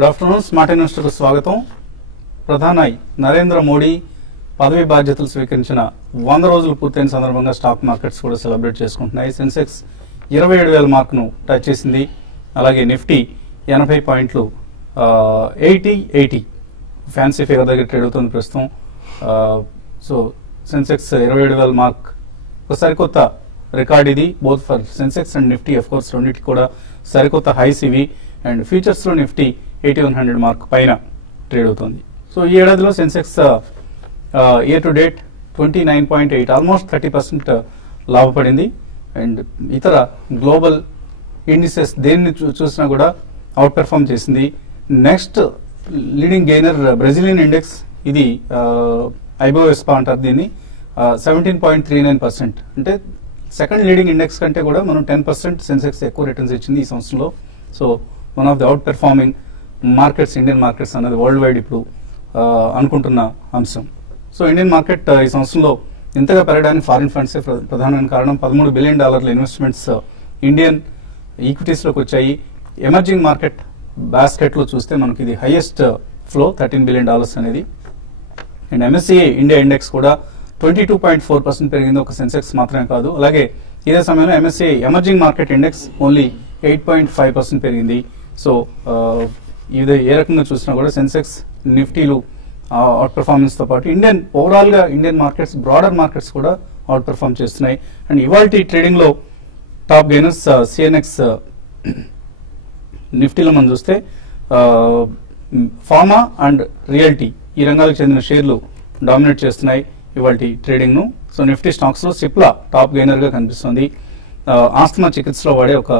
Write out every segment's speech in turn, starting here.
Good afternoon. Smart ఇన్వెస్టర్కు స్వాగతం. ప్రధాని నరేంద్ర మోడీ పదవి బాధ్యతలు స్వీకరించిన 100 రోజులు పూర్తయిన సందర్భంగా స్టాక్ మార్కెట్స్ కూడా సెలబ్రేట్ చేసుకుంటున్నాయి. సెన్సెక్స్ 27,000 మార్కును టచ్ చేసింది. అలాగే నిఫ్టీ 80 పాయింట్లు 80 ఫ్యాన్సీ ఫిగర్ దగ్గర ట్రేడ్ అవుతుంది ప్రస్తుతం. సో సెన్సెక్స్ 27,000 మార్క్ ఒక సరికొత్త రికార్డ్ ఇది, both for Sensex and Nifty. Of course రెండింటికి కూడా సరికొత్త హైస్ ఇవి. అండ్ ఫ్యూచర్స్ లో నిఫ్టీ 8100 మార్క్ పైన ట్రేడ్ అవుతుంది. సో ఈ ఏడాదిలో Sensex year to date 29.8 almost 30% లాభపడింది. అండ్ ఇతర గ్లోబల్ ఇండిసెస్ దేన్ని చూసినా కూడా అవుట్ పెర్ఫార్మ్ చేసింది. Next leading gainer Brazilian index, ఇది ఐబోఎస్పా అంటారు దీన్ని, 17.39%. అంటే సెకండ్ లీడింగ్ ఇండెక్స్ కంటే కూడా మనం 10% సెన్సెక్స్ ఎక్కువ రిటర్న్స్ ఇచ్చింది ఈ సంవత్సరంలో. So one of the out performing markets Indian markets అన్నది వరల్డ్ వైడ్ ఇప్పుడు అనుకుంటున్న అంశం. సో ఇండియన్ మార్కెట్ ఈ సంవత్సరంలో ఇంతగా పెరగడానికి ఫారిన్ ఫండ్స్ ప్రధానమైన కారణం. $13 బిలియన్ ఇన్వెస్ట్మెంట్స్ ఇండియన్ ఈక్విటీస్లోకి వచ్చాయి. ఎమర్జింగ్ మార్కెట్ బాస్కెట్లో చూస్తే మనకి ఇది హైయెస్ట్ ఫ్లో $13 బిలియన్ అనేది. అండ్ ఎంఎస్సిఐ ఇండియా ఇండెక్స్ కూడా 22.4% పెరిగింది, ఒక సెన్సెక్స్ మాత్రమే కాదు. అలాగే ఇదే సమయంలో MSCI emerging market index only 8.5% పెరిగింది. సో ఇది ఏ రకంగా చూసినా కూడా సెన్సెక్స్ నిఫ్టీలు అవుట్ పెర్ఫార్మెన్స్ తో పాటు ఓవరాల్ గా ఇండియన్ మార్కెట్స్, బ్రాడర్ మార్కెట్స్ కూడా అవుట్ పెర్ఫార్మ్ చేస్తున్నాయి. అండ్ ఇవాల్టి ట్రేడింగ్ లో టాప్ గెయినర్స్ సిఎన్ఎక్స్ నిఫ్టీలో మనం చూస్తే ఫార్మా అండ్ రియల్టీ ఈ రంగాలకు చెందిన షేర్లు డామినేట్ చేస్తున్నాయి ఇవాల్టి ట్రేడింగ్ ను. సో నిఫ్టీ స్టాక్స్ లో సిప్లా టాప్ గెయినర్ గా కనిపిస్తుంది. ఆస్తమా చికిత్సలో వాడే ఒక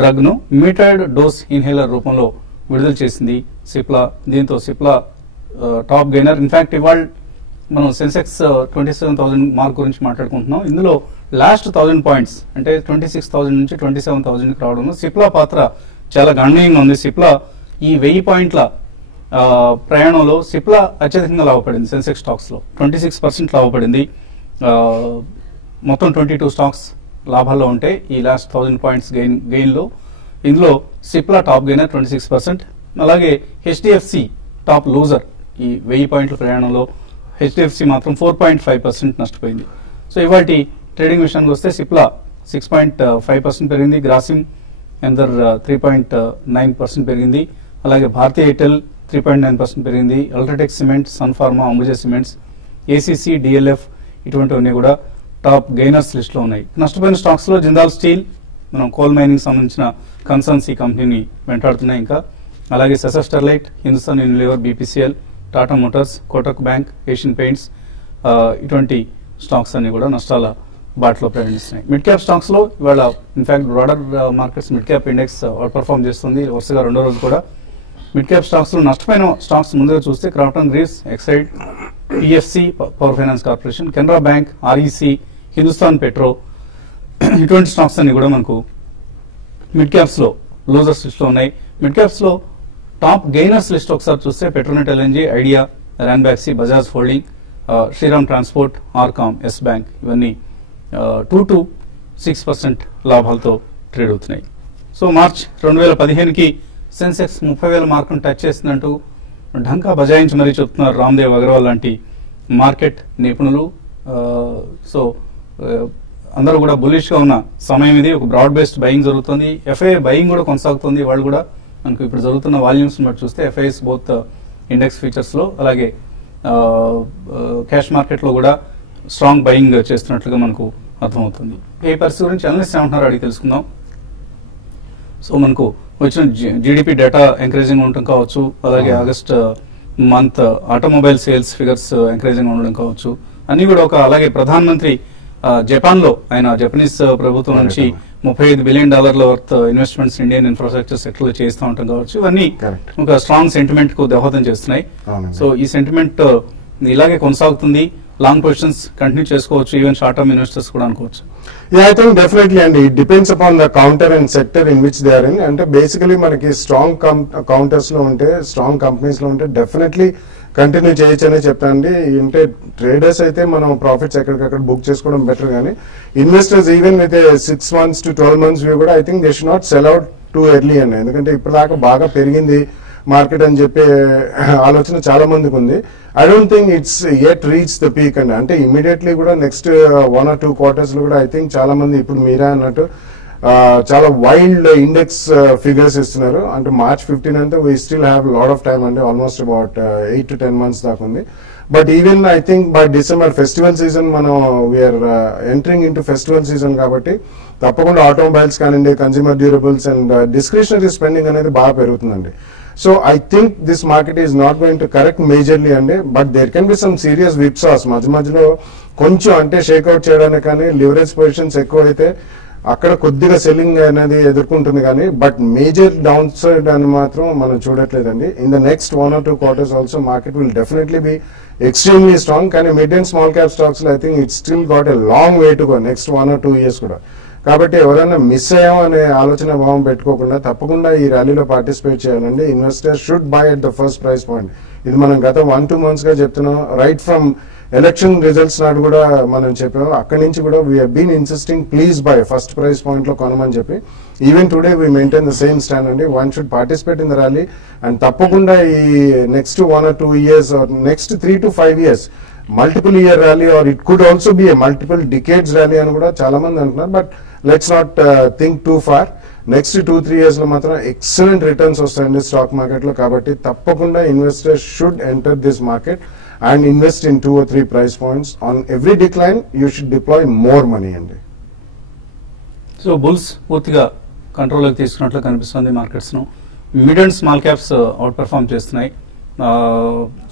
డ్రగ్ ను ఇమిటెడ్ డోస్ ఇన్హేలర్ రూపంలో విడుదల చేసింది సిప్లా. దీంతో సిప్లా టాప్ గెయినర్. ఇన్ఫాక్ట్ ఇవాళ మనం సెన్సెక్స్ 27,000 మార్క్ గురించి మాట్లాడుకుంటున్నాం. ఇందులో లాస్ట్ 1000 పాయింట్స్ అంటే 26,000 నుంచి 27,000కి రావడంలో సిప్లా పాత్ర చాలా గణనీయంగా ఉంది. సిప్లా ఈ 1000 పాయింట్ల ప్రయాణంలో సిప్లా అత్యధికంగా లాభపడింది. సెన్సెక్స్ స్టాక్స్ లో 26% లాభపడింది. మొత్తం 22 స్టాక్స్ లాభాల్లో ఉంటే ఈ లాస్ట్ 1000 పాయింట్స్ గెయిన్ లో ఇందులో సిప్లా టాప్ గెయినర్ 26%. అలాగే హెచ్డిఎఫ్సి టాప్ లూజర్. ఈ 1000 పాయింట్ల ప్రయాణంలో హెచ్డిఎఫ్సి మాత్రం 4.5% నష్టపోయింది. సో ఇవాటి ట్రేడింగ్ విషయానికి వస్తే సిప్లా 6.5% పెరిగింది, గ్రాసిమ్ ఎందర్ 3.9% పెరిగింది, అలాగే భారతీ ఎయిర్టెల్ 3.9% పెరిగింది, UltraTech cement, Sun Pharma, Ambuja cements, ACC, DLF ఇటువంటివన్నీ కూడా టాప్ గెయినర్స్ లిస్ట్ లో ఉన్నాయి. నష్టపోయిన స్టాక్స్ లో జిందాల్ స్టీల్, మనం కోల్ మైనింగ్ సంబంధించిన కన్సర్న్స్ ఈ కంపెనీని వెంటాడుతున్నాయి. ఇంకా అలాగే Sesa Sterlite, Hindustan Unilever, BPCL, Tata Motors, Kotak Bank, Asian Paints ఇటువంటి స్టాక్స్ అన్ని కూడా నష్టాల బాటలో ప్రయాణిస్తున్నాయి. మిడ్ క్యాప్ స్టాక్స్ లో ఇవాళ in fact broader markets mid cap index out perform చేస్తుంది వరుసగా రెండో రోజు కూడా. మిడ్ క్యాప్ స్టాక్స్ లో నష్టపోయిన స్టాక్స్ ముందుగా చూస్తే Crompton Greaves, Exide, PFC power finance corporation, Canara bank, REC, Hindustan petro ఇటువంటి స్టాక్స్ అన్ని కూడా మనకు మిడ్ క్యాప్స్ లో లూజర్స్ లిస్ట్ లో ఉన్నాయి. మిడ్ క్యాప్స్ లో టాప్ గెయినర్స్ లిస్ట్ ఒకసారి చూస్తే Petronet LNG, Idea, Ranbaxy, Bajaj holding, Shriram transport, RCom, Yes bank ఇవన్నీ 2 to 6% లాభాలతో ట్రేడ్ అవుతున్నాయి. సో మార్చ్ 2015కి సెన్సెక్స్ 30,000 మార్కును టచ్ చేసిందంటూ ఢంకా బజాయించి మరీ చెప్తున్నారు రామ్దేవ్ అగర్వాల్ లాంటి మార్కెట్ నిపుణులు. సో అందరూ కూడా బులిష్ గా ఉన్న సమయం ఇది. ఒక బ్రాడ్ బేస్డ్ బయింగ్ జరుగుతుంది, ఎఫ్ఐఐ బయింగ్ కూడా కొనసాగుతుంది. వాళ్ళు కూడా మనకు ఇప్పుడు జరుగుతున్న వాల్యూమ్స్ బట్టి చూస్తే ఎఫ్ఐఎస్ బోత్ ఇండెక్స్ ఫీచర్స్ లో అలాగే క్యాష్ మార్కెట్ లో కూడా స్ట్రాంగ్ బయింగ్ చేస్తున్నట్లుగా మనకు అర్థమవుతుంది. ఈ పరిస్థితి గురించి అనలిస్ట్ ఏమంటున్నారో అడిగి తెలుసుకుందాం. సో మనకు వచ్చిన జీడిపి డేటా ఎంకరేజింగ్ ఉండటం కావచ్చు, అలాగే August month automobile sales figures encouraging ఉండడం కావచ్చు, అన్ని కూడా అలాగే ప్రధానమంత్రి జపాన్ లో ఆయన జపనీస్ ప్రభుత్వం నుంచి $35 billion worth investments Indian infrastructure sector లో చేస్తూ ఉంటాం కావచ్చు, ఇవన్నీ ఒక స్ట్రాంగ్ సెంటిమెంట్ కు దోహదం చేస్తున్నాయి. సో ఈ సెంటిమెంట్ ఇలాగే కొనసాగుతుంది. లాంగ్ పొజిషన్స్ కంటిన్యూ చేసుకోవచ్చు, ఈవెన్ షార్ట్ టర్మ్ ఇన్వెస్టర్స్ కూడా అనుకోవచ్చు. ఐ థింక్ డెఫినెట్లీ అండి, it depends upon the counter and sector in which they are in. అంటే బేసికలీ మనకి స్ట్రాంగ్ కౌంటర్స్ లో ఉంటే, స్ట్రాంగ్ కంపెనీస్ లో ఉంటే డెఫినెట్లీ కంటిన్యూ చేయొచ్చనే చెప్పండి. అంటే ట్రేడర్స్ అయితే మనం ప్రాఫిట్స్ ఎక్కడికక్కడ బుక్ చేసుకోవడం బెటర్, కానీ investors even with 6 months to 12 months view కూడా I think they should not sell out too early అండి. ఎందుకంటే ఇప్పటిదాకా బాగా పెరిగింది, మార్కెట్ అని చెప్పే ఆలోచన చాలా మందికి ఉంది. I don't think it's yet reach the peak అండి. అంటే ఇమీడియట్లీ కూడా నెక్స్ట్ 1 or 2 quarters లో కూడా ఐ థింక్ చాలా మంది ఇప్పుడు మీరే అన్నట్టు చాలా వైల్డ్ ఇండెక్స్ ఫిగర్స్ ఇస్తున్నారు. అంటే March 15 అంటే we still have lot of time అండి, ఆల్మోస్ట్ అబౌట్ 8 to 10 months దాకా ఉంది. But even I think by December festival season మనం we are entering into festival season కాబట్టి తప్పకుండా ఆటోమొబైల్స్ కానివ్వండి, consumer durables and discretionary spending అనేది బాగా పెరుగుతుందండి. So I think this market is not going to correct majorly అండి. But there can be some serious whipsaws మధ్యలో కొంచెం అంటే షేక్అవుట్ చేయడానికి కానీ లివరేజ్ పొజిషన్స్ ఎక్కువ అయితే అక్కడ కొద్దిగా సెల్లింగ్ అనేది ఎదుర్కొంటుంది కానీ బట్ మేజర్ డౌన్ సైడ్ అని మాత్రం మనం చూడట్లేదండి. In the next 1 or 2 quarters also market will definitely be extremely strong. కానీ mid and small cap stocks లో I think it still got a long way to go next 1 or 2 years కూడా. కాబట్టి ఎవరైనా miss అయ్యాం అనే ఆలోచన భావం పెట్టుకోకుండా తప్పకుండా ఈ ర్యాలీలో పార్టిసిపేట్ చేయాలండి. Investor should buy at the first price point. ఇది మనం గత 1-2 months గా చెప్తున్నాం. రైట్ ఫ్రమ్ ఎలక్షన్ రిజల్ట్స్ నాడు కూడా మనం చెప్పాము. అక్కడి నుంచి కూడా we been insisting please buy first price point లో కొనమని చెప్పి. Even today we maintain the same stand అండి. One should participate in the rally and తప్పకుండా ఈ next 1 or 2 years or next 3 to 5 years multiple year rally or it could also be a multiple decades rally అని కూడా చాలా మంది అంటున్నారు. But let's not think too far. Next 2-3 years లో మాత్రం excellent returns వస్తాయండి స్టాక్ మార్కెట్ లో. కాబట్టి తప్పకుండా investors should enter this market and invest in 2 or 3 price points. On every decline you should deploy more money అండి. So bulls పూర్తిగా కంట్రోల్లోకి తీసుకున్నట్లు కనిపిస్తుంది మార్కెట్స్ ను. Mid and small caps outperform చేస్తున్నాయి.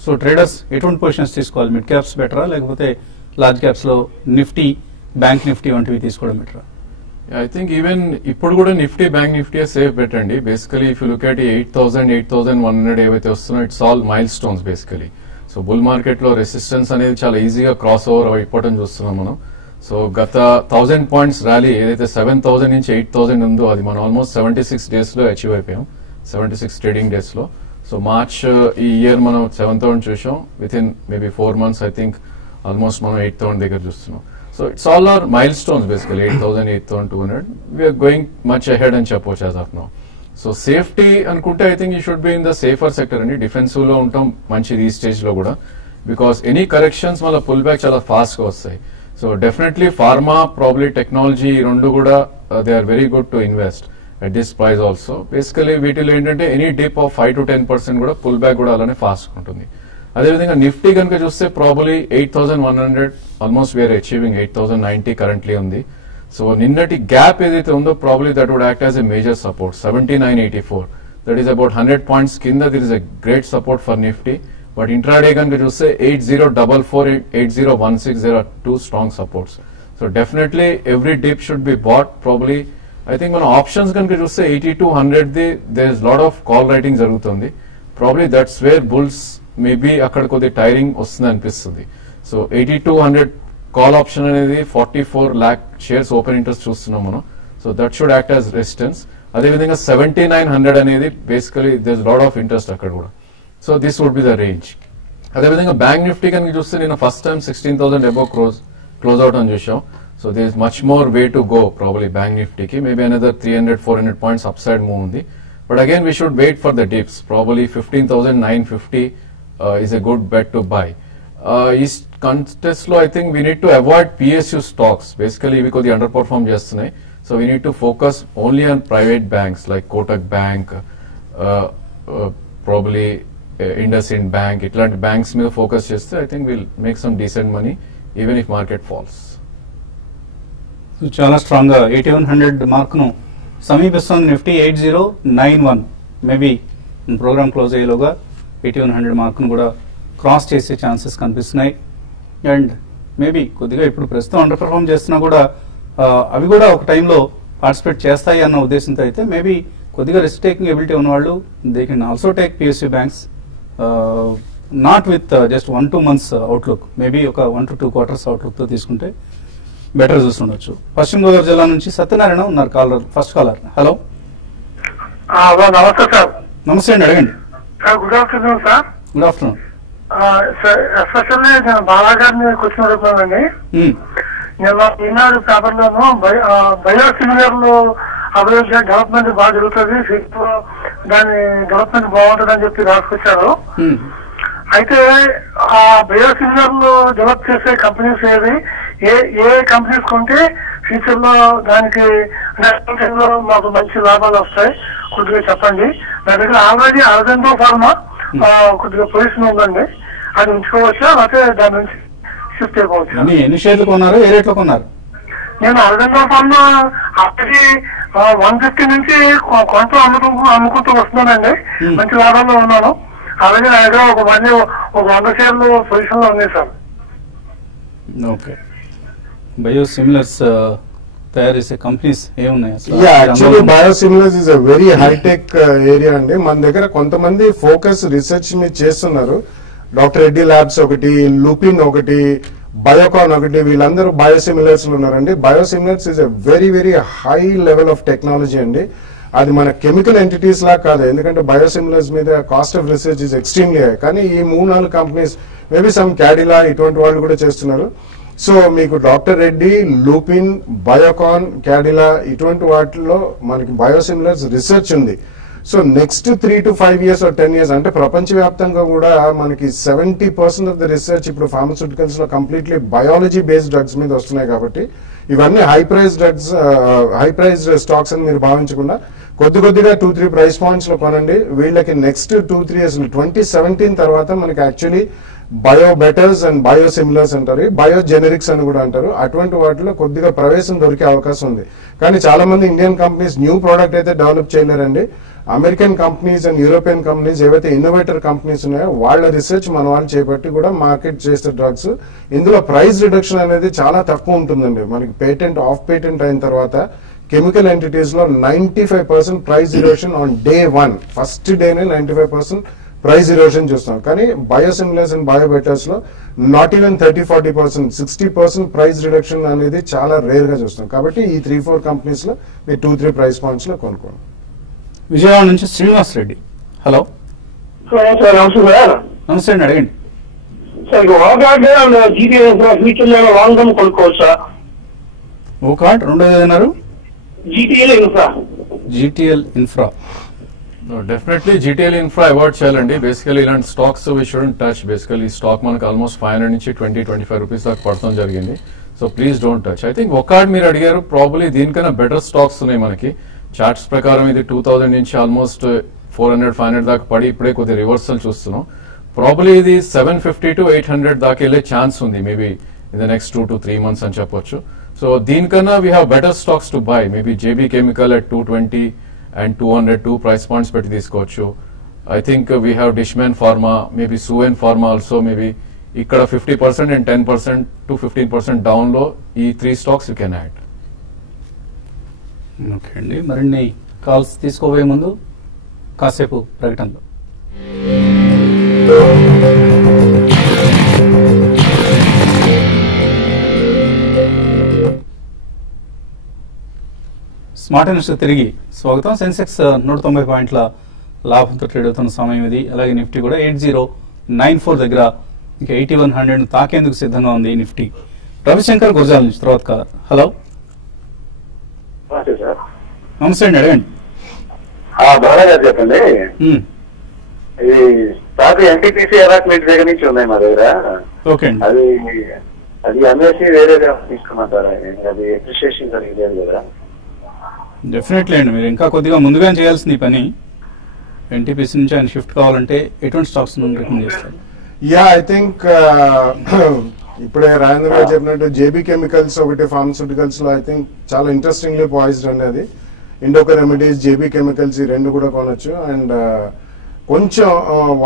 సో ట్రేడర్స్ ఎటువంటి పొజిషన్స్ తీసుకోవాలి? Mid caps బెటరా లేకపోతే లార్జ్ క్యాప్స్ లో నిఫ్టీ, బ్యాంక్ నిఫ్టీ వంటివి తీసుకోవడం బెటరా? ఐ థింక్ ఈవెన్ ఇప్పుడు కూడా Nifty, Bank Nifty safe better అండి. Basically if you look at 8,000, 8,100 ఏవైతే వస్తున్నాయో it's all milestones basically. So bull market లో రెసిస్టెన్స్ అనేది చాలా ఈజీగా క్రాస్ ఓవర్ అయిపోవడం చూస్తున్నాం మనం. సో గత 1000 points ర్యాలీ ఏదైతే 7,000 నుంచి 8,000 ఉందో అది మనం ఆల్మోస్ట్ 76 days లో అచీవ్ అయిపోయాం, 76 ట్రేడింగ్ డేస్ లో. సో మార్చ్ ఈ ఇయర్ మనం 7,000 చూసాం. With in maybe 4 months I think almost మనం 8,000 దగ్గర చూస్తున్నాం. So it's all are milestones basically 8,000, 8,200. We are going much ahead అని చెప్పవచ్చు as of now. So safety అనుకుంటే I think you should be in the safer sector అండి. Defensive లో ఉంటాం మంచిది ఈ స్టేజ్ లో కూడా. బికాస్ ఎనీ కరెక్షన్స్ మళ్ళీ పుల్ బ్యాక్ చాలా ఫాస్ట్ గా వస్తాయి. So definitely pharma, probably technology ఈ రెండు కూడా they are very good to invest at this price also. Basically వీటిలో ఏంటంటే ఎనీ డిప్ ఆఫ్ 5 to 10% కూడా పుల్ బ్యాక్ కూడా అలానే ఫాస్ట్ ఉంటుంది. అదేవిధంగా నిఫ్టీ కనుక చూస్తే probably 8,100 almost we are achieving 8,090 currently ఉంది. సో నిన్నటి గ్యాప్ ఏదైతే ఉందో probably that would act as a major support 7984. That is about 100 points కింద there is a great support for Nifty. But intraday కనుక చూస్తే 8044, 8016 there are 2 strong supports. So definitely every dip should be bought. Probably I think మన options కనుక చూస్తే 8200 the there is lot of call writing జరుగుతుంది. Probably that's where bulls maybe అక్కడ కొద్ది tiring వస్తుంది అనిపిస్తుంది. సో 8200 కాల్ ఆప్షన్ అనేది 44 lakh shares open interest చూస్తున్నాం మనం. So that should act as resistance. అదేవిధంగా 7900 అనేది basically there is lot of interest అక్కడ కూడా. So this would be the range. అదేవిధంగా బ్యాంక్ నిఫ్టీ కనుక చూస్తే నేను first time 16,000 above close out అని చూసాం. So there is much more way to go probably Bank నిఫ్టీకి. Maybe another 300-400 points upside move ఉంది. But again we should wait for the dips. Probably 15,950 is a good bet to buy. ఈ contest లో I think we need to avoid PSU stocks. Basically ఇవి కొద్దిగా underperform చేస్తున్నాయి. So we need to focus only on private banks like Kotak bank, probably IndusInd bank. ఇట్లాంటి banks మీద focus చేస్తే I think will make some decent money even if market falls. చాలా strong గా 8100 mark ను సమీపిస్తుంది Nifty. 8091 maybe program close అయ్యేలోగా 8100 mark ను కూడా క్రాస్ చేసే ఛాన్సెస్ కనిపిస్తున్నాయి. అండ్ మేబీ కొద్దిగా ఇప్పుడు ప్రస్తుతం అండర్ పర్ఫార్మ్ చేస్తున్నా కూడా అవి కూడా ఒక టైంలో పార్టిసిపేట్ చేస్తాయి అన్న ఉద్దేశంతో అయితే మేబీ కొద్దిగా రిస్క్ టేకింగ్ ఎబిలిటీ ఉన్న వాళ్ళు they can also take PSU banks, not with just 1-2 months outlook. Maybe ఒక 1 to 2 quarters అవుట్లుక్ తో తీసుకుంటే బెటర్ చూస్తుండొచ్చు. పశ్చిమ గోదావరి జిల్లా నుంచి సత్యనారాయణ ఉన్నారు కాలర్, ఫస్ట్ కాలర్. హలో, నమస్తే సార్. నమస్తే అండి, అడగండి. Good afternoon sir. Good afternoon. Especially నేను బాలా గారిని క్వశ్చన్ అడుగుతున్నానండి. నేను ఈనాడు పేపర్ లోను బయోసిమిలర్లు అభివృద్ధి డెవలప్మెంట్ బాగా జరుగుతుంది. దాని డెవలప్మెంట్ బాగుంటుందని చెప్పి రాసుకొచ్చారు. అయితే ఆ బయోసిమిలర్లు డెవలప్ చేసే కంపెనీస్ ఏది, ఏ కంపెనీస్ కొంటే ఫ్యూచర్ లో దానికి లో మాకు మంచి లాభాలు వస్తాయి కొద్దిగా చెప్పండి. నా దగ్గర ఆల్రెడీ అరవిందో ఫార్మా కొద్దిగా పొజిషన్ ఉందండి, అది ఉంచుకోవచ్చా లేకపోతే దాని నుంచి షిఫ్ట్ అయిపోవచ్చు? ఎన్ని షేర్లు కొన్నారు, ఏ రేట్లో కొన్నారు? నేను అరవిందో ఫార్మా అప్పటికి 150 నుంచి కొంత అమ్ముకుంటూ వస్తున్నానండి, మంచి లాభాల్లో ఉన్నాను. అలాగే నా దగ్గర ఒక 100 షేర్లు పొజిషన్ లో ఉంది సార్. ఓకే, బయోసిమిలర్స్ తయారు చేసే కంపెనీస్ ఏమున్నాయి అసలు? Actually biosimilars is a very hitech area అండి. మన దగ్గర కొంతమంది ఫోకస్ రీసెర్చ్ మీద చేస్తున్నారు. డాక్టర్ రెడ్డి ల్యాబ్స్ ఒకటి, లూపిన్ ఒకటి, బయోకాన్ ఒకటి, వీళ్ళందరూ బయోసిమిలర్స్ లో ఉన్నారండి. Biosimilars is a very very high level of technology అండి. అది మన కెమికల్ ఎంటిటీస్ లా కాదు, ఎందుకంటే బయోసిమిలర్స్ మీద cost of research is extremely high. కానీ ఈ 3-4 కంపెనీస్, మేబీ సమ్ క్యాడిలా ఇటువంటి వాళ్ళు కూడా చేస్తున్నారు. సో మీకు డాక్టర్ రెడ్డి, లూపిన్, బయోకాన్, క్యాడిలా ఇటువంటి వాటిల్లో మనకి బయోసిమిలర్స్ రీసెర్చ్ ఉంది. So next 3 to 5 years or 10 years అంటే ప్రపంచవ్యాప్తంగా కూడా మనకి 70% ఆఫ్ ద రీసెర్చ్ ఇప్పుడు ఫార్మస్యూటికల్స్ లో కంప్లీట్లీ బయాలజీ బేస్డ్ డ్రగ్స్ మీద వస్తున్నాయి. కాబట్టి ఇవన్నీ high price drugs, high price stocks అని మీరు భావించకుండా కొద్దిగా 2-3 ప్రైస్ పాయింట్స్ లో కొనండి. వీళ్ళకి నెక్స్ట్ 2-3 years 2017 తర్వాత మనకి actually bio betters and biosimilars అంటారు, బయో జెనరిక్స్ అని కూడా అంటారు. అటువంటి వాటిలో కొద్దిగా ప్రవేశం దొరికే అవకాశం ఉంది. కానీ చాలా మంది ఇండియన్ కంపెనీస్ న్యూ ప్రోడక్ట్ అయితే డెవలప్ చేయలేరండి. American companies and European companies ఏవైతే ఇన్నోవేటర్ కంపెనీస్ ఉన్నాయో వాళ్ళ రీసెర్చ్ మన వాళ్ళు చేపట్టి కూడా మార్కెట్ చేసే డ్రగ్స్, ఇందులో ప్రైస్ రిడక్షన్ అనేది చాలా తక్కువ ఉంటుందండి. మనకి పేటెంట్ ఆఫ్ పేటెంట్ అయిన తర్వాత కెమికల్ ఎంటిటీస్ లో 95% ప్రైస్ ఇరోషన్ ఆన్ డే 1, ఫస్ట్ డేనే 95% ప్రైస్ ఇరోషన్ చూస్తాం. కానీ బయోసిమిలర్స్ అండ్ బయోబెటర్స్ లో నాట్ ఈవెన్ 30-40%, 60% ప్రైస్ రిడక్షన్ అనేది చాలా రేర్ గా చూస్తాం. కాబట్టి ఈ 3-4 కంపెనీస్ లో మీరు 2-3 ప్రైస్ పాయింట్స్ లో కొనుక్కోండి. విజయవాడ నుంచి శ్రీనివాస్ రెడ్డి, హలో. సార్ నమస్తే సార్. నమస్తే అండి, అడగండి. సార్ ఫ్యూచర్ లో లాంగ్ టర్మ్ కొనుక్కోవచ్చా? ఓ కార్డ్, రెండోది ఏదన్నారు? GTL infra. Definitely GTL infra avoid చేయాలండి. బేసికలీ ఇలాంటి stocks we shouldn't touch. Basically stock మనకు ఆల్మోస్ట్ 500 నుంచి 20-25 రూపీస్ దాకా పడతాం జరిగింది. So please don't touch. I think ఒక కార్డ్ మీరు అడిగారు, ప్రాబ్లీ దీనికన్నా బెటర్ స్టాక్స్ ఉన్నాయి మనకి. చార్ట్స్ ప్రకారం ఇది 2000 నుంచి ఆల్మోస్ట్ 400-500 దాకా పడి ఇప్పుడే కొద్దిగా రివర్సల్ చూస్తున్నాం. ప్రాబ్లీ ఇది 750 to 800 దాకా వెళ్ళే ఛాన్స్ ఉంది, maybe in the next 2 to 3 months అని చెప్పొచ్చు. సో దీనికన్నా we have better stocks to buy. Maybe JB chemical at 220 and 202 price points పెట్టి తీసుకోవచ్చు. I think we have Dishman pharma, maybe Suven pharma also. Maybe ఇక్కడ 50% and 10% to 15% down లో ఈ 3 stocks you can add. Okay అండి, మరిన్ని calls తీసుకోబోయే ముందు కాసేపు ప్రకటనలు. స్మార్ట్ ఇన్వెస్టర్ తిరిగి స్వాగతం. సెన్సెక్స్ 190 పాయింట్ల లాభంతో ట్రేడ్ అవుతున్న సమయం ఇది. అలాగే నిఫ్టీ కూడా 8094 దగ్గర ఇంకా 8100 తాకేందుకు సిద్ధంగా ఉంది నిఫ్టీ. రవిశంకర్ గురజాల నుంచి తర్వాత కాలర్, హలో. నమస్తే అండి, అడగండి. బాగా చెప్పండి. ఇది స్టాక్ ఎన్టీపీసీ అలాట్మెంట్ దగ్గర నుంచి ఉన్నాయి మా దగ్గర. ఓకే అండి. అది అమ్మేసి వేరే తీసుకున్నారా? అది అప్రిషియేషన్ జరిగింది కదా. డెఫినెట్లీ అండి, మీరు ఇంకా కొద్దిగా ముందుగా చేయాల్సింది ఈ పని. ఎన్టీపీసీ నుంచి ఆయన షిఫ్ట్ కావాలంటే ఎటువంటి స్టాక్స్ రికమెండ్ చేస్తారు? ఐ థింక్ ఇప్పుడే రాజేంద్ర గారు చెప్పినట్టు జేబీ కెమికల్స్ ఒకటి ఫార్మస్యూటికల్స్ లో ఐ థింక్ చాలా ఇంట్రెస్టింగ్లీ పాయిజ్డ్ అనేది. ఇండోకో రెమెడీస్, జేబీ కెమికల్స్ ఈ రెండు కూడా కొనొచ్చు. అండ్ కొంచెం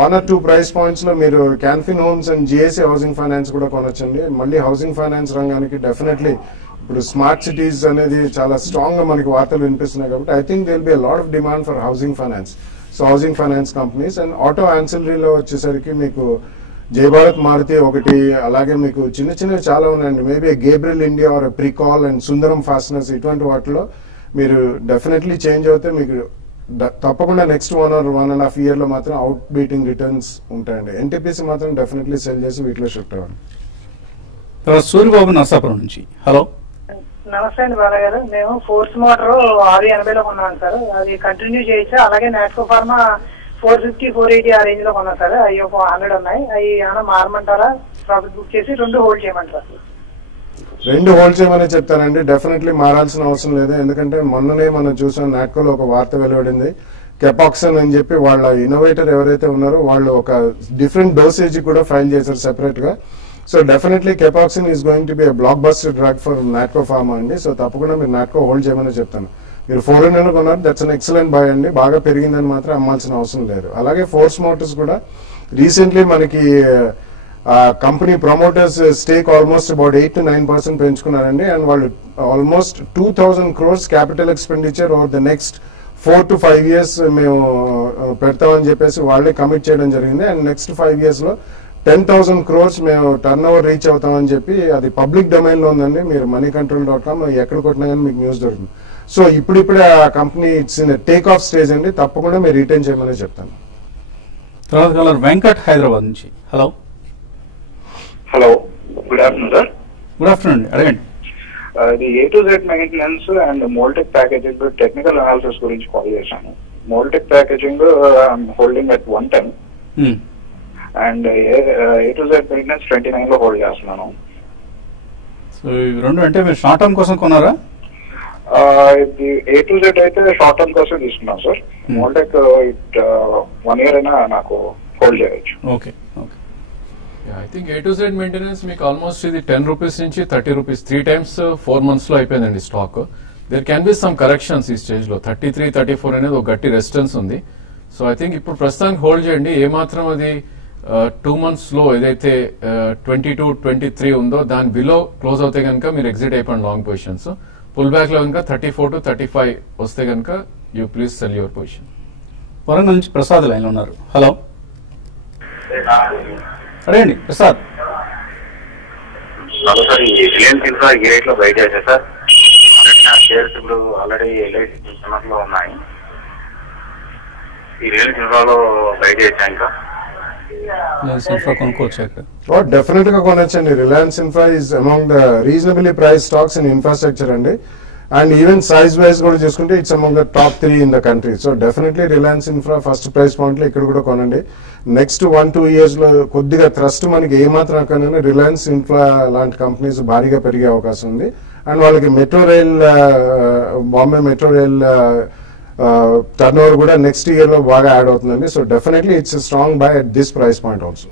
1 or 2 ప్రైస్ పాయింట్స్ లో మీరు Canfin Homes and GIC housing finance కూడా కొనొచ్చండి. మళ్ళీ హౌసింగ్ ఫైనాన్స్ రంగానికి డెఫినెట్లీ ఇప్పుడు స్మార్ట్ సిటీస్ అనేది చాలా స్ట్రాంగ్ గా మనకి వార్తలు వినిపిస్తున్నాయి. కాబట్టి I think there be a lot of demand for housing finance. So housing finance companies and auto యాన్సిలరీలో వచ్చేసరికి మీకు జయభారత్ మారుతి ఒకటి, అలాగే మీకు చిన్న చిన్నవి చాలా ఉన్నాయండి. Maybe Gabriel India or Pricol and Sundaram fasteners ఇటువంటి వాటిలో మీరు డెఫినెట్లీ చేంజ్ అవుతే మీకు తప్పకుండా నెక్స్ట్ 1 or 1.5 year లో మాత్రం అవుట్ బీటింగ్ రిటర్న్స్ ఉంటాయండి. ఎన్టీపీసీ మాత్రం డెఫినెట్లీ సెల్ చేసి వీటిలో షిఫ్ట్ అవ్వండి. సూర్యబాబు నర్సాపురం నుంచి, హలో. నమస్తే అండి బాలా గారు. మేము ఫోర్స్ మోటార్ 680లో కొన్నాం సార్. అది కంటిన్యూ చేయొచ్చా? అలాగే నాట్కో ఫార్మా 450, 480 ఆ రేంజ్ లో కొన్నాం సార్. అవి ఒక 100 ఉన్నాయి. అవి ఏమైనా మారమంటారా? ప్రాఫిట్ బుక్ చేసి 2 హోల్డ్ చేయమంటారా? 2 హోల్డ్ చేయమని చెప్తానండి. డెఫినెట్లీ మారాల్సిన అవసరం లేదు. ఎందుకంటే మొన్ననే మనం చూసాం, నాట్కోలో ఒక వార్త వెలువడింది. కెపాక్సిన్ అని చెప్పి వాళ్ళ ఇన్నోవేటర్ ఎవరైతే ఉన్నారో వాళ్ళు ఒక డిఫరెంట్ డోసేజ్ కూడా ఫైల్ చేశారు సెపరేట్ గా. సో డెఫినెట్లీ కెపాక్సిన్ is going to be blockbuster drug for Natco pharma అండి. సో తప్పకుండా మీరు నాట్కో హోల్డ్ చేయమని చెప్తాను. మీరు 400 కొన్నారు, దట్స్ అన్ ఎక్సలెంట్ బై అండి. బాగా పెరిగిందని మాత్రం అమ్మాల్సిన అవసరం లేదు. అలాగే ఫోర్స్ మోటార్స్ కూడా రీసెంట్లీ మనకి company promoters stake almost about 8 to 9% పెంచుకున్నారండి. అండ్ వాళ్ళు almost 2000 crores capital expenditure over the next 4 to 5 years మేము పెడతామని చెప్పేసి వాళ్ళే కమిట్ చేయడం జరిగింది. అండ్ నెక్స్ట్ 5 years లో 10,000 crores మేము టర్న్ ఓవర్ రీచ్ అవుతామని చెప్పి అది పబ్లిక్ డొమైన్ లో ఉందండి. మీరు moneycontrol.com ఎక్కడ కొట్టినా కానీ మీకు న్యూస్ దొరుకుతుంది. సో ఇప్పుడిప్పుడే ఆ company it's in take off stage అండి. తప్పకుండా మీరు రిటైన్ చేయమని చెప్తాను. తర్వాత కాలర్ వెంకట్ హైదరాబాద్ నుంచి. Hello hello, good afternoon sir. Good afternoon, అడగండి. ఇది A to Z maintenance and Moldtek packaging technical analysis గురించి కాల్ చేశాను. Moldtek packaging holding at 110 and A to Z maintenance 29 లో హోల్డ్ చేస్తున్నాను. సో ఇవి రెండు అంటే మీరు షార్ట్ టర్మ్ కోసం కొన్నారా? ఇది A to Z అయితే షార్ట్ టర్మ్ కోసం తీసుకున్నాం సార్. మోల్టెక్ 1 year అయినా నాకు హోల్డ్ చేయవచ్చు. Okay okay. I think A to Z maintenance మీకు ఆల్మోస్ట్ ఇది 10 రూపీస్ నుంచి 30 రూపీస్ 3 times 4 months లో అయిపోయిందండి stock. There can be some corrections ఈ స్టేజ్ లో. 33, 34 అనేది ఒక గట్టి రెసిస్టెన్స్ ఉంది. సో ఐ థింక్ ఇప్పుడు ప్రస్తుతానికి హోల్డ్ చేయండి. ఏమాత్రం అది 2 months లో ఏదైతే 22, 23 ఉందో దాని బిలో క్లోజ్ అవుతే కనుక మీరు ఎగ్జిట్ అయిపోండి లాంగ్ పొజిషన్స్. పుల్ బ్యాక్ లో కనుక 34 to 35 వస్తే కనుక you please cell your position. Warangal నుంచి ప్రసాద్ లైన్ లో ఉన్నారు. హలో అడగండి ప్రసాద్. హలో సార్, ఈ రిలయన్స్ ఇన్ఫ్రా ఏ రేట్ లో బయట చేశారు సార్? షేర్స్ ఇప్పుడు ఆల్రెడీ లో ఉన్నాయి. ఈ రిలయన్స్ ఇన్ఫ్రాలో బయట చేశాను ఇంకా ఇన్ఫ్రా కొనుక్కోవచ్చు. డెఫినెట్ గా కొనొచ్చండి. Reliance infra is among the reasonably price stocks in infrastructure అండి. అండ్ ఈవెన్ సైజ్ వైజ్ కూడా చూసుకుంటే it's among the top 3 in the country. So definitely Reliance infra first price point లో ఇక్కడ కూడా కొనండి. నెక్స్ట్ 1-2 years లో కొద్దిగా థ్రస్ట్ మనకి ఏమాత్రం కానీ రిలయన్స్ ఇన్ఫ్రా లాంటి కంపెనీస్ భారీగా పెరిగే అవకాశం ఉంది. అండ్ వాళ్ళకి metro rail, Bombay metro rail turnover కూడా నెక్స్ట్ ఇయర్ లో బాగా యాడ్ అవుతుందండి. So definitely it's strong buy at this price point also.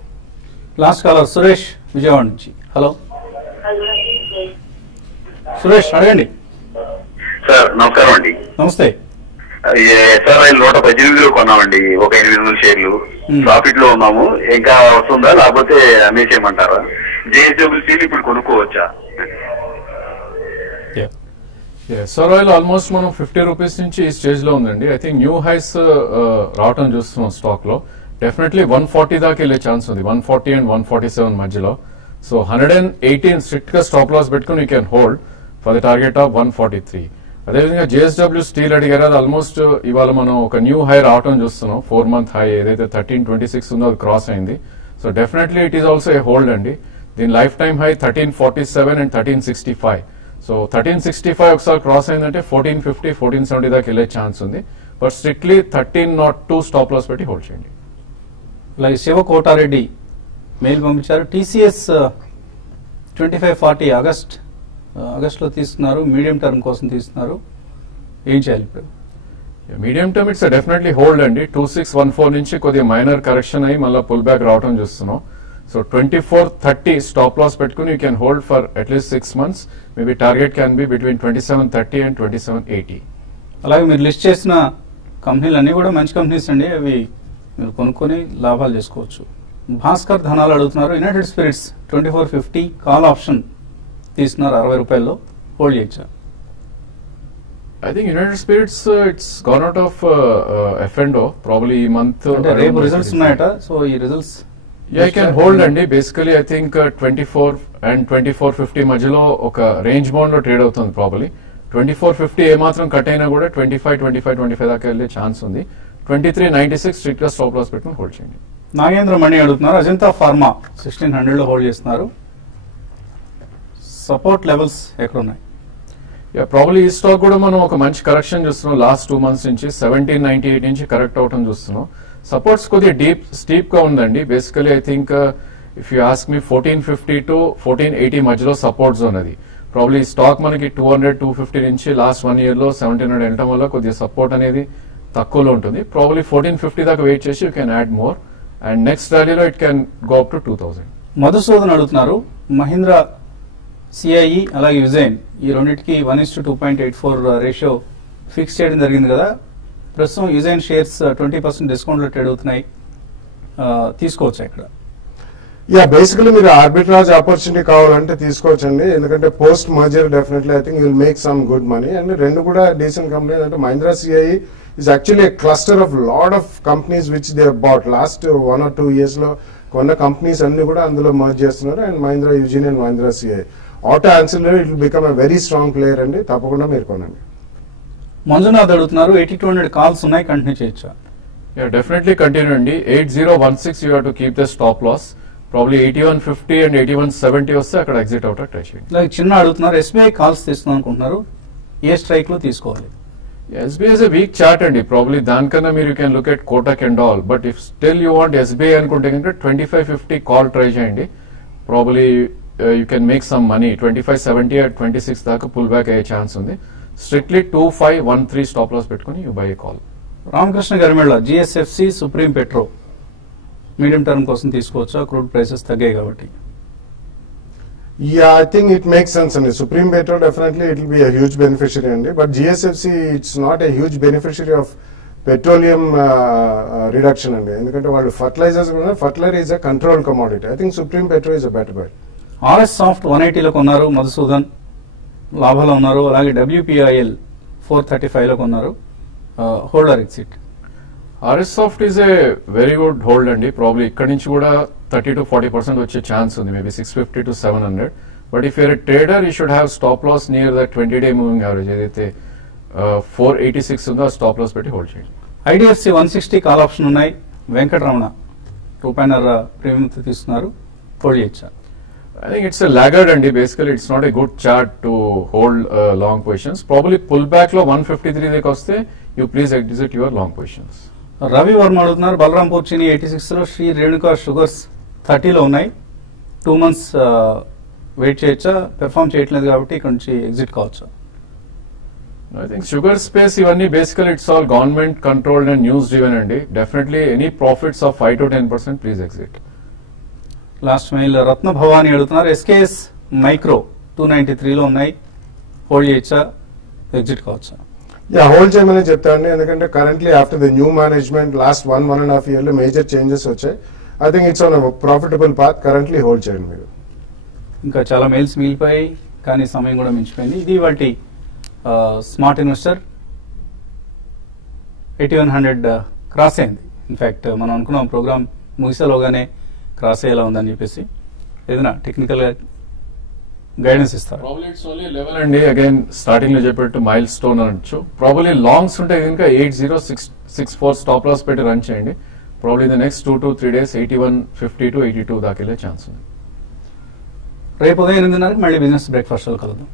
Last caller Suresh Vijayawada నుంచి. హలో సురేష్ అడగండి. సార్ నమస్కారం అండి. నమస్తే. SRI 118 కొన్నామండి, ఒక 800 షేర్లు. ప్రాఫిట్ లో ఉన్నాము. ఇంకా వస్తుందా లేకపోతే అమ్మేసేయమంటారా? JSWC ఇప్పుడు కొనుక్కోవచ్చా? SRI ఆల్మోస్ట్ మనం 50 రూపీస్ నుంచి ఈ స్టేజ్ లో ఉందండి. ఐ థింక్ న్యూ హైస్ రావటం చూస్తున్నాం స్టాక్ లో. డెఫినెట్లీ 140 దాకా వెళ్ళే ఛాన్స్ ఉంది, 140 and 147 మధ్యలో. సో 118 స్ట్రిక్ట్ గా స్టాప్ లాస్ పెట్టుకుని you can hold for the target of 143. అదేవిధంగా JSW స్టీల్ అడిగారు, అది ఆల్మోస్ట్ ఇవాళ మనం ఒక న్యూ హై రావటం చూస్తున్నాం. 4-month హై ఏదైతే 1326 ఉందో అది క్రాస్ అయింది. So definitely it is also a hold అండి. దీని life time high 1347 and 1365. So 1365 ఒకసారి క్రాస్ అయిందంటే 1450, 1470 దాకా వెళ్ళే ఛాన్స్ ఉంది. బట్ స్ట్రిక్ట్లీ 1302 స్టాప్ లాస్ పెట్టి హోల్డ్ చేయండి. అలాగే శివ కోటారెడ్డి మెయిల్ పంపించారు. TCS 2540 ఆగస్ట్లో తీసుకున్నారు, మీడియం టర్మ్ కోసం తీసుకున్నారు, ఏం చేయాలి ఇప్పుడు? Medium term it's definitely hold అండి. 2614 నుంచి కొద్దిగా మైనర్ కరెక్షన్ అయ్యి మళ్ళీ పుల్ బ్యాక్ రావడం చూస్తున్నాం. సో 2430 స్టాప్ లాస్ పెట్టుకుని you can hold for at least 6 months. Maybe target can be between 2730 and 2780. అలాగే మీరు లిస్ట్ చేసిన కంపెనీలు అన్ని కూడా మంచి కంపెనీస్ అండి, అవి మీరు కొనుక్కొని లాభాలు చేసుకోవచ్చు. భాస్కర్ ధనాలు అడుగుతున్నారు. యునైటెడ్ స్పిరిట్స్ 2450 కాల్ ఆప్షన్ తీసుకున్నారు 60 రూపాయల్లో, హోల్డ్ చేయొచ్చా? I think United Spirits it's gone out of F&O probably ఈ మంత్. అంటే రేపు రిజల్ట్స్ ఉన్నాయట, సో ఈ రిజల్ట్స్ ఐ కెన్ హోల్డ్ అండి. బేసికలీ ఐ థింక్ 24 and 2450 మధ్యలో ఒక రేంజ్ బౌండ్ లో ట్రేడ్ అవుతుంది. ప్రాబబ్లీ 2450 ఏమాత్రం కట్ అయినా కూడా 25 దాకా వెళ్ళే ఛాన్స్ ఉంది. 2396 స్ట్రిక్ట్ గా స్టాప్ లాస్ పెట్టుకుని హోల్డ్ చేయండి. నాగేంద్ర మణి అడుగుతున్నారు. అజంతా ఫార్మా 1600 లో హోల్డ్ చేస్తున్నారు, సపోర్ట్ లెవెల్స్ ఎక్కడ ఉన్నాయి? ప్రాబ్లీ ఈ స్టాక్ కూడా మనం ఒక మంచి కరెక్షన్ చూస్తున్నాం లాస్ట్ 2 months నుంచి 1798 నుంచి కరెక్ట్ అవటం చూస్తున్నాం. సపోర్ట్స్ కొద్దిగా స్టీప్ గా ఉందండి. Basically I think if you ask me 1450 to 1480 మధ్యలో సపోర్ట్ జోన్ అది. ప్రాబ్లీ స్టాక్ మనకి 200-250 నుంచి లాస్ట్ 1 year లో 1700 వెళ్ళటం వల్ల కొద్దిగా సపోర్ట్ అనేది తక్కువలో ఉంటుంది. ప్రాబ్లీ 1450 దాకా వెయిట్ చేసి you can add more and next ర్యాలీలో it can go up to 2000. Madhusudan అడుగుతున్నారు, మహీంద్రా సిఐఈ అలాగే యుజైన్ ఈ రెండింటికి 1:2.84 రేషియో ఫిక్స్ చేయడం జరిగింది కదా, ప్రస్తుతం యుజైన్ షేర్స్ 20% డిస్కౌంట్లో ట్రేడ్ అవుతున్నాయి, తీసుకోవచ్చా ఇక్కడ? యా, బేసికలీ మీరు ఆర్బిట్రాజ్ ఆపర్చునిటీ కావాలంటే తీసుకోవచ్చండి. ఎందుకంటే post merger definitely I think will make some good money. And రెండు కూడా డీసెంట్ కంపెనీస్. అంటే Mahindra CIE is actually a cluster of lot of companies which they have bought last 1 or 2 years లో కొన్న companies అన్ని కూడా అందులో మర్జ్ చేస్తున్నారు. And Mahindra Ugine and Mahindra CI auto ancillary it will become a very strong player అండి. తప్పకుండా మీరు కొనండి. మంజునాథ్ అడుగుతున్నారు, 8200 కాల్స్ ఉన్నాయి, కంటిన్యూ చేయొచ్చా? డెఫినెట్లీ కంటిన్యూ అండి. 8016 you have to keep the stop loss. Probably 8150 and 8170 వస్తే అక్కడ ఎగ్జిట్ అవుట్ ట్రై చేయండి. చిన్న అడుగుతున్నారు, ఎస్బీఐ కాల్స్ తీసుకుందాం అనుకుంటున్నారు, ఏ స్ట్రైక్ లో తీసుకోవాలి? SBI is a weak chart అండి. ప్రాబ్లీ దానికన్నా మీరు can look at Kotak and all. But if still you want SBI అనుకుంటే కనుక 2550 కాల్ ట్రై చేయండి. Probably you can make some money. 2570 at 26 దాకా పుల్ బ్యాక్ అయ్యే ఛాన్స్ ఉంది. స్ట్రిక్ట్లీ 2513 స్టాప్ లాస్ పెట్టుకుని you by A call. Ramakrishna Garimella, GSFC supreme petro medium term కోసం తీసుకోవచ్చా? Crude prices తగ్గాయి కాబట్టి. Yeah, I think it makes sense అండి. Supreme Petro definitely it will be a huge beneficiary అండి. But GSFC it's not a huge beneficiary of petroleum reduction అండి. ఎందుకంటే వాళ్ళు fertilisers కూడా, fertiliser is a controlled commodity. I think Supreme Petro is a better bet. RS Soft 180లో కొన్నారు మధుసూదన్, లాభాలు ఉన్నారు. అలాగే WPIL 435లో కొన్నారు, hold or exit. RS Soft is a very good hold అండి. ప్రాబ్లీ ఇక్కడ నుంచి కూడా 30-40% వచ్చే ఛాన్స్ ఉంది, maybe 650 to 700. But if you're a trader you should have stop loss near the 20-day moving average ఏదైతే 486 ఉందో ఆ స్టాప్ లాస్ పెట్టి హోల్డ్ చేయండి. IDFC 160 కాల్ ఆప్షన్ ఉన్నాయి, వెంకటరమణ రూపాయన్నర ప్రీమియంతో తీసుకున్నారు, హోల్డ్ చేయొచ్చా? I think it's a laggard అండి. Basically it's not a good chart to hold long positions. Probably pull back లో 153 దగ్గర వస్తే you please exit your long positions. Ravi Varma అడుగుతున్నారు, బలరాంపూర్ చీని 86లో, శ్రీ రేణుకా షుగర్స్ 30లో ఉన్నాయి, 2 months వెయిట్ చేయొచ్చా? పెర్ఫార్మ్ చేయట్లేదు కాబట్టి ఇక్కడ నుంచి ఎగ్జిట్ కావచ్చా? ఐ థింక్ షుగర్ స్పేస్ ఇవన్నీ basically it's all government controlled and news driven అండి. Definitely any profits of 5 to 10% please exit. Last mail Ratna Bhavani అడుగుతున్నారు, SKS మైక్రో 293లో ఉన్నాయి, హోల్డ్ చేయొచ్చా? ఎగ్జిట్ కావచ్చా? యా, హోల్డ్ చేయమని చెప్తానండి. ఎందుకంటే currently after the new management last 1.5 year లో major changes వచ్చాయి. I think it's on profitable path. Currently hold చేయండి మీరు. ఇంకా చాలా మెయిల్స్ మిగిలిపోయాయి కానీ సమయం కూడా మించిపోయింది. ఇది వాటి స్మార్ట్ ఇన్వెస్టర్ 8100 క్రాస్ అయింది. ఇన్ఫ్యాక్ట్ మనం అనుకున్నాం ప్రోగ్రామ్ ముగిసేలోగానే క్రాస్ అయ్యేలా ఉందని చెప్పేసి. ఏదైనా టెక్నికల్ గైడెన్స్ ఇస్తారు? ప్రాబ్లీ ఇట్స్ ఓన్లీ లెవెల్ అండి. అగైన్ స్టార్టింగ్ లో చెప్పినట్టు మైల్ స్టోన్ అనొచ్చు. ప్రాబ్లీ లాంగ్స్ ఉంటే కనుక 8064 స్టాప్ లాస్ పెట్టి రన్ చేయండి. Probably the next 2 to 3 days 8150 to 82 దాకా వెళ్ళే ఛాన్స్ ఉంది. రేపు ఉదయం 8:30 మళ్ళీ బిజినెస్ బ్రేక్ఫాస్ట్ కలుద్దాం.